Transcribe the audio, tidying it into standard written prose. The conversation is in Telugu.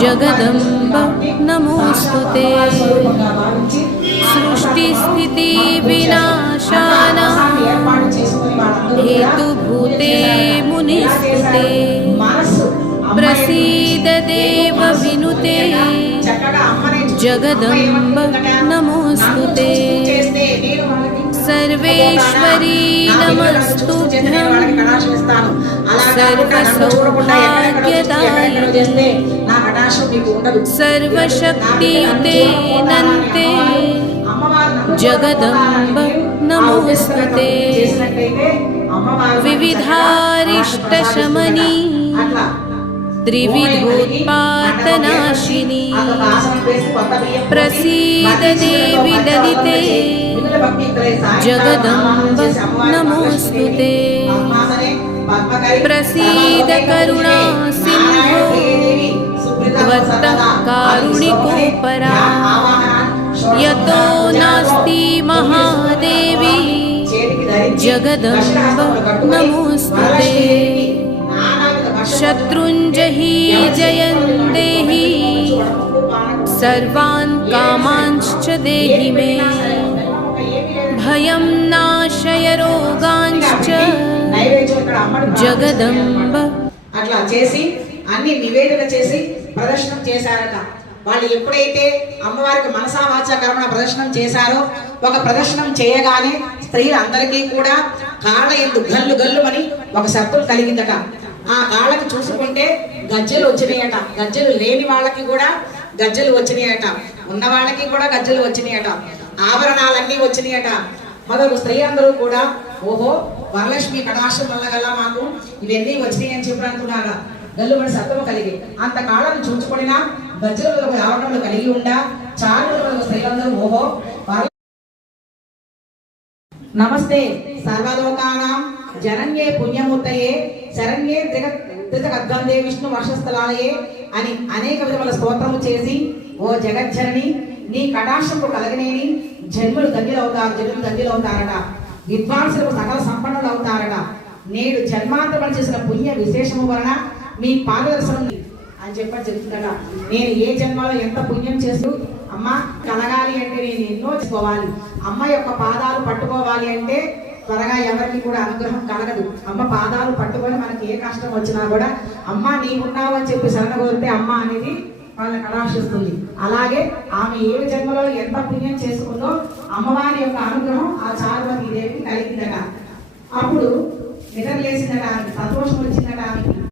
जगदम्ब नमोस्तुते। सृष्टिस्थिति विनाशानां हेतुभूते मुनिस्तुते। प्रसीद देव विनुते जगदम्ब नमोस्तुते। सर्वेश्वरी नमस्तुभ्यं सर्वसौभाग्यदायिने सर्वशक्तियुते नन्ते जगदम्ब नमोस्तुते। विविधारिष्टशमनी त्रिविधोत्पातनाशिनी प्रसीद देवी ललिते जगदम्ब नमोस्तुते। प्रसीद करुणा सिन्धो त्वत्तः कारुणिकोपरा। यतो नास्ति महादेवी जगदम्ब नमोस्तुते। शत्रुञ्जहि जयन्देहि सर्वान् कामांश्च देहि मे। भयं नाशय रोगांश्च जगदम्ब। అట్లా చేసి అన్ని నివేదన చేసి ప్రదర్శనం చేశారట. వాళ్ళు ఎప్పుడైతే అమ్మవారికి మనసా వాచా కర్మణ ప్రదర్శనం చేశారో, ఒక ప్రదర్శనం చేయగానే స్త్రీలందరికీ కూడా కాళ్ళ ఎందు గల్లు గల్లు అని ఒక శబ్దం కలిగిందట. ఆ కాళ్ళకి చూసుకుంటే గజ్జలు వచ్చినాయట. గజ్జలు లేని వాళ్ళకి కూడా గజ్జలు వచ్చినాయట, ఉన్న వాళ్ళకి కూడా గజ్జలు వచ్చినాయట, ఆభరణాలన్నీ వచ్చినాయట. మొదలు స్త్రీ అందరూ కూడా ఓహో వరలక్ష్మి కటాక్షం వల్ల గల మాకు ఇవన్నీ వచ్చినాయి అని చెప్పి అనుకున్నారా. గల్లుబడి సత్వము కలిగి అంత కాళ్ళను చూచుకుడినా గజ్జలు ఆవరణలు కలిగి ఉండా చాలు స్త్రీలందరూ ఓహో నమస్తే సర్వలోకానాం జనన్యే పుణ్యమూర్తయే శరణ్యే త్రిగద్వందే విష్ణు వర్షస్థలాలయే అని అనేక విధముల స్తోత్రము చేసి, ఓ జగజ్జనని నీ కటాక్షము కలగనేని జన్ములు ధన్యులవుతారు, జన్ములు ధన్యులవుతారట. విద్వాంసులకు సకల సంపన్నులు అవుతారట. నేడు జన్మాంతరం చేసిన పుణ్య విశేషము వలన మీ పాదదర్శనం అని చెప్పని చెప్తుందట. నేను ఏ జన్మలో ఎంత పుణ్యం చేస్తూ అమ్మ కలగాలి అంటే నేను ఎన్నో చేసుకోవాలి, అమ్మ యొక్క పాదాలు పట్టుకోవాలి అంటే త్వరగా ఎవరికి కూడా అనుగ్రహం కలగదు. అమ్మ పాదాలు పట్టుకొని మనకి ఏ కష్టం వచ్చినా కూడా అమ్మ నీవున్నావు అని చెప్పి శరణ కోరితే అమ్మ అనేది వాళ్ళని కటాక్షిస్తుంది. అలాగే ఆమె ఏ జన్మలో ఎంత పుణ్యం చేసుకుందో అమ్మవారి యొక్క అనుగ్రహం ఆ చారుమతి దేవికి కలిగిందట. అప్పుడు నిద్ర లేచిందట, ఆమెకి సంతోషం వచ్చిందట. ఆమెకి